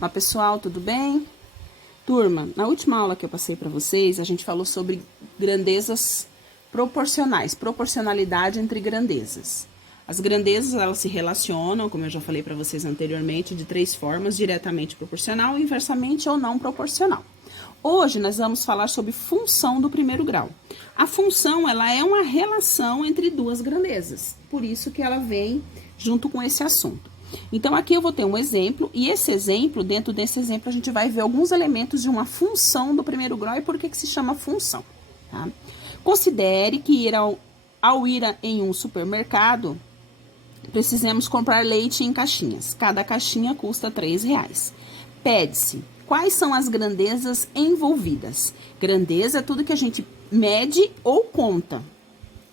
Olá pessoal, tudo bem? Turma, na última aula que eu passei para vocês, a gente falou sobre grandezas proporcionais, proporcionalidade entre grandezas. As grandezas, elas se relacionam, como eu já falei para vocês anteriormente, de três formas: diretamente proporcional, inversamente ou não proporcional. Hoje nós vamos falar sobre função do primeiro grau. A função, ela é uma relação entre duas grandezas, por isso que ela vem junto com esse assunto. Então, aqui eu vou ter um exemplo, e esse exemplo, dentro desse exemplo, a gente vai ver alguns elementos de uma função do primeiro grau e por que se chama função, tá? Considere que ao ir em um supermercado, precisamos comprar leite em caixinhas. Cada caixinha custa R$3. Pede-se, quais são as grandezas envolvidas? Grandeza é tudo que a gente mede ou conta.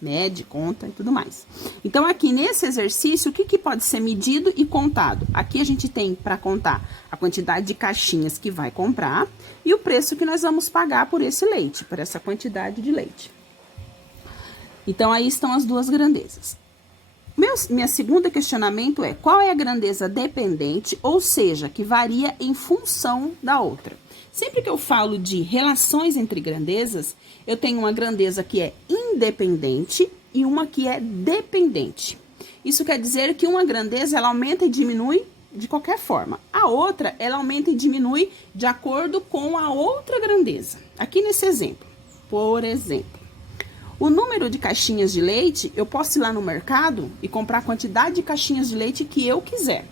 Mede, conta e tudo mais. Então, aqui nesse exercício, o que pode ser medido e contado? Aqui a gente tem para contar a quantidade de caixinhas que vai comprar e o preço que nós vamos pagar por esse leite, por essa quantidade de leite. Então, aí estão as duas grandezas. Minha segunda questionamento é: qual é a grandeza dependente, ou seja, que varia em função da outra? Sempre que eu falo de relações entre grandezas, eu tenho uma grandeza que é independente e uma que é dependente. Isso quer dizer que uma grandeza, ela aumenta e diminui de qualquer forma. A outra, ela aumenta e diminui de acordo com a outra grandeza. Aqui nesse exemplo, por exemplo, o número de caixinhas de leite, eu posso ir lá no mercado e comprar a quantidade de caixinhas de leite que eu quiser.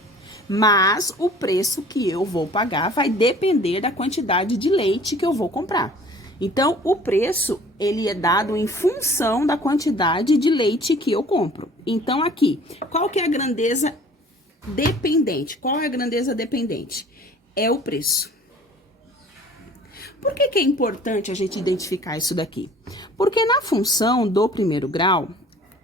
Mas o preço que eu vou pagar vai depender da quantidade de leite que eu vou comprar. Então, o preço, ele é dado em função da quantidade de leite que eu compro. Então, aqui, qual que é a grandeza dependente? Qual é a grandeza dependente? É o preço. Por que é importante a gente identificar isso daqui? Porque na função do primeiro grau,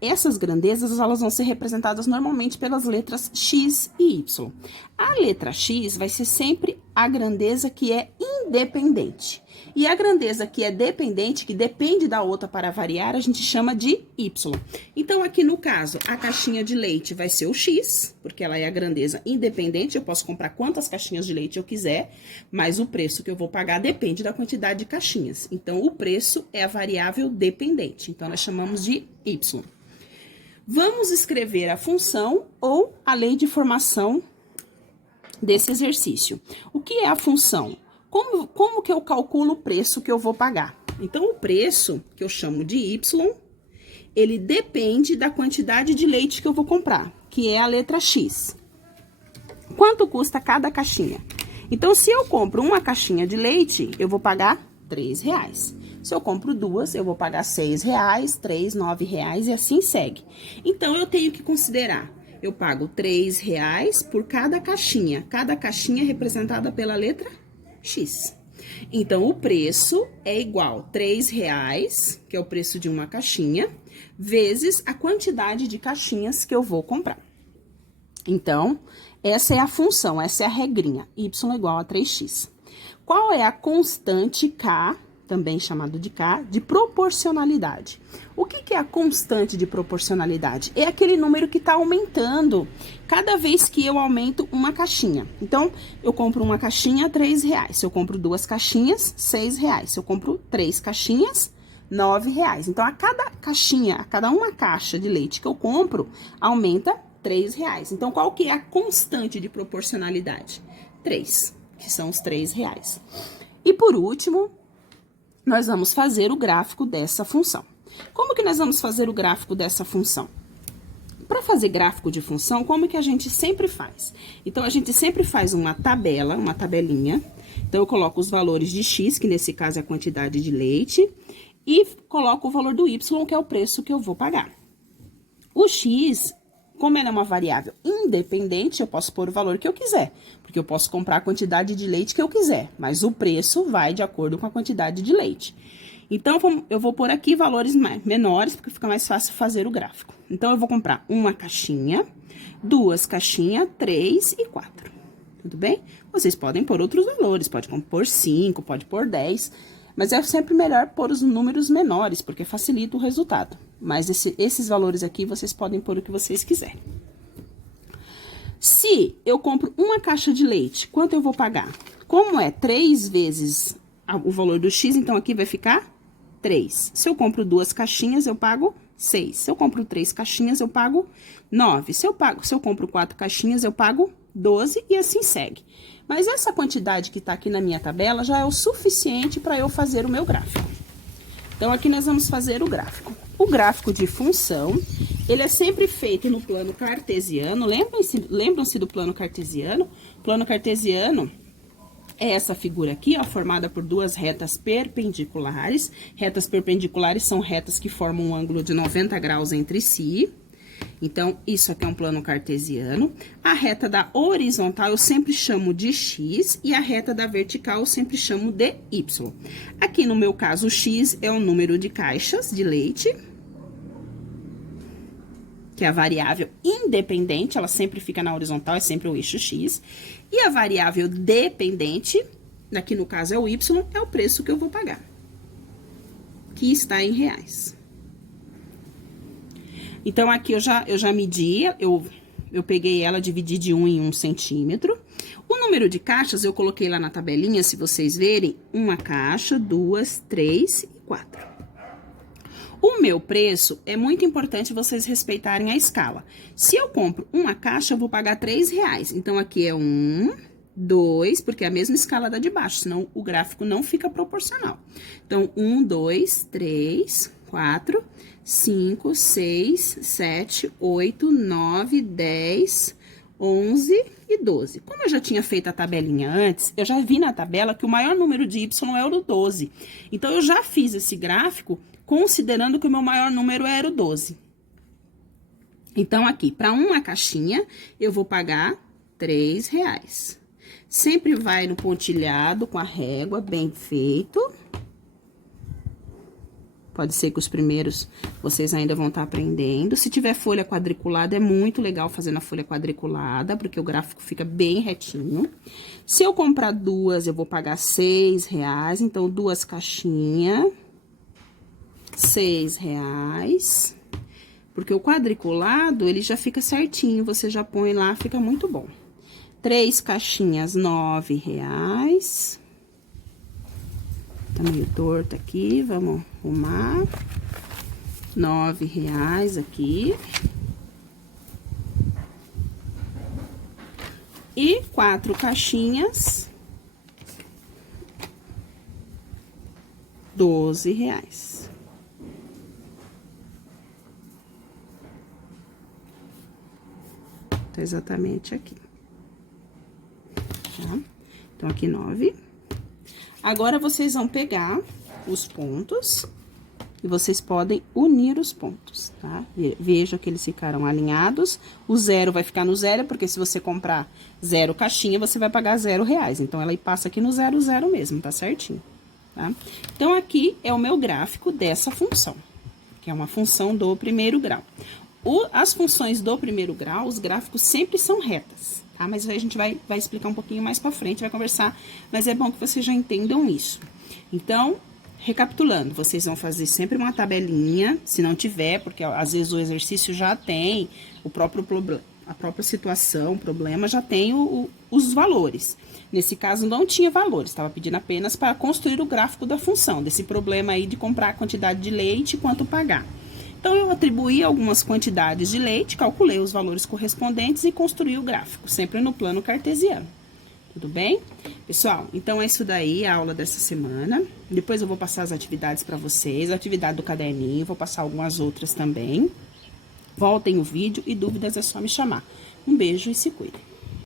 essas grandezas, elas vão ser representadas normalmente pelas letras X e Y. A letra X vai ser sempre a grandeza que é independente. E a grandeza que é dependente, que depende da outra para variar, a gente chama de Y. Então, aqui no caso, a caixinha de leite vai ser o X, porque ela é a grandeza independente. Eu posso comprar quantas caixinhas de leite eu quiser, mas o preço que eu vou pagar depende da quantidade de caixinhas. Então, o preço é a variável dependente. Então, nós chamamos de Y. Vamos escrever a função ou a lei de formação desse exercício. O que é a função? Como que eu calculo o preço que eu vou pagar? Então, o preço, que eu chamo de Y, ele depende da quantidade de leite que eu vou comprar, que é a letra X. Quanto custa cada caixinha? Então, se eu compro uma caixinha de leite, eu vou pagar R$3. Se eu compro duas, eu vou pagar R$6, R$3, R$9 e assim segue. Então, eu tenho que considerar, eu pago R$3 por cada caixinha é representada pela letra X. Então, o preço é igual a R$3, que é o preço de uma caixinha, vezes a quantidade de caixinhas que eu vou comprar. Então, essa é a função, essa é a regrinha, y igual a 3x. Qual é a constante K, também chamado de K, de proporcionalidade? O que é a constante de proporcionalidade? É aquele número que está aumentando cada vez que eu aumento uma caixinha. Então, eu compro uma caixinha, R$3. Se eu compro duas caixinhas, R$6. Se eu compro 3 caixinhas, R$9. Então, a cada caixinha, a cada uma caixa de leite que eu compro, aumenta R$3. Então, qual que é a constante de proporcionalidade? 3, que são os R$3. E por último, nós vamos fazer o gráfico dessa função. Como que nós vamos fazer o gráfico dessa função? Para fazer gráfico de função, como que a gente sempre faz? Então, a gente sempre faz uma tabela, uma tabelinha. Então, eu coloco os valores de X, que nesse caso é a quantidade de leite, e coloco o valor do Y, que é o preço que eu vou pagar. O X, como ela é uma variável independente, eu posso pôr o valor que eu quiser, porque eu posso comprar a quantidade de leite que eu quiser, mas o preço vai de acordo com a quantidade de leite. Então, eu vou pôr aqui valores menores, porque fica mais fácil fazer o gráfico. Então, eu vou comprar uma caixinha, 2 caixinhas, 3 e 4. Tudo bem? Vocês podem pôr outros valores, pode pôr 5, pode pôr 10, mas é sempre melhor pôr os números menores, porque facilita o resultado. Mas esses valores aqui, vocês podem pôr o que vocês quiserem. Se eu compro uma caixa de leite, quanto eu vou pagar? Como é 3 vezes o valor do X, então aqui vai ficar 3. Se eu compro 2 caixinhas, eu pago 6. Se eu compro 3 caixinhas, eu pago 9. Se eu compro 4 caixinhas, eu pago 12 e assim segue. Mas essa quantidade que tá aqui na minha tabela já é o suficiente para eu fazer o meu gráfico. Então, aqui nós vamos fazer o gráfico. O gráfico de função, ele é sempre feito no plano cartesiano. Lembram-se do plano cartesiano? O plano cartesiano é essa figura aqui, ó, formada por 2 retas perpendiculares. Retas perpendiculares são retas que formam um ângulo de 90 graus entre si. Então, isso aqui é um plano cartesiano. A reta da horizontal eu sempre chamo de X e a reta da vertical eu sempre chamo de Y. Aqui no meu caso, o X é o número de caixas de leite, que é a variável independente, ela sempre fica na horizontal, é sempre o eixo X. E a variável dependente, aqui no caso é o Y, é o preço que eu vou pagar, que está em reais. Então, aqui eu já medi, eu peguei ela, dividi de 1 em 1 centímetro. O número de caixas eu coloquei lá na tabelinha, se vocês verem, 1 caixa, 2, 3 e 4. O meu preço, é muito importante vocês respeitarem a escala. Se eu compro uma caixa, eu vou pagar R$3. Então, aqui é 1, 2, porque é a mesma escala da de baixo, senão o gráfico não fica proporcional. Então, 1, 2, 3, 4, 5, 6, 7, 8, 9, 10, 11 e 12. Como eu já tinha feito a tabelinha antes, eu já vi na tabela que o maior número de Y é o 12. Então, eu já fiz esse gráfico considerando que o meu maior número era o 12. Então, aqui, para uma caixinha, eu vou pagar R$3. Sempre vai no pontilhado com a régua, bem feito. Pode ser que os primeiros vocês ainda vão estar aprendendo. Se tiver folha quadriculada, é muito legal fazer na folha quadriculada, porque o gráfico fica bem retinho. Se eu comprar 2, eu vou pagar R$6. Então, 2 caixinhas, R$6. Porque o quadriculado, ele já fica certinho, você já põe lá, fica muito bom. 3 caixinhas, R$9. Tá meio torto aqui, vamos arrumar. R$9 aqui. E 4 caixinhas, R$12. Tá exatamente aqui. Tá? Então, aqui 9. Agora, vocês vão pegar os pontos e vocês podem unir os pontos, tá? Veja que eles ficaram alinhados. O 0 vai ficar no 0, porque se você comprar 0 caixinha, você vai pagar R$0. Então, ela passa aqui no 0, 0 mesmo, tá certinho, tá? Então, aqui é o meu gráfico dessa função, que é uma função do primeiro grau. As funções do primeiro grau, os gráficos sempre são retas, tá? Mas aí a gente vai explicar um pouquinho mais pra frente, vai conversar, mas é bom que vocês já entendam isso. Então, recapitulando, vocês vão fazer sempre uma tabelinha, se não tiver, porque às vezes o exercício já tem o próprio problema, a própria situação, o problema já tem os valores. Nesse caso, não tinha valores, estava pedindo apenas para construir o gráfico da função, desse problema aí de comprar a quantidade de leite e quanto pagar. Então, eu atribuí algumas quantidades de leite, calculei os valores correspondentes e construí o gráfico, sempre no plano cartesiano. Tudo bem? Pessoal, então é isso daí, a aula dessa semana. Depois eu vou passar as atividades para vocês, a atividade do caderninho, vou passar algumas outras também. Voltem o vídeo e dúvidas é só me chamar. Um beijo e se cuidem.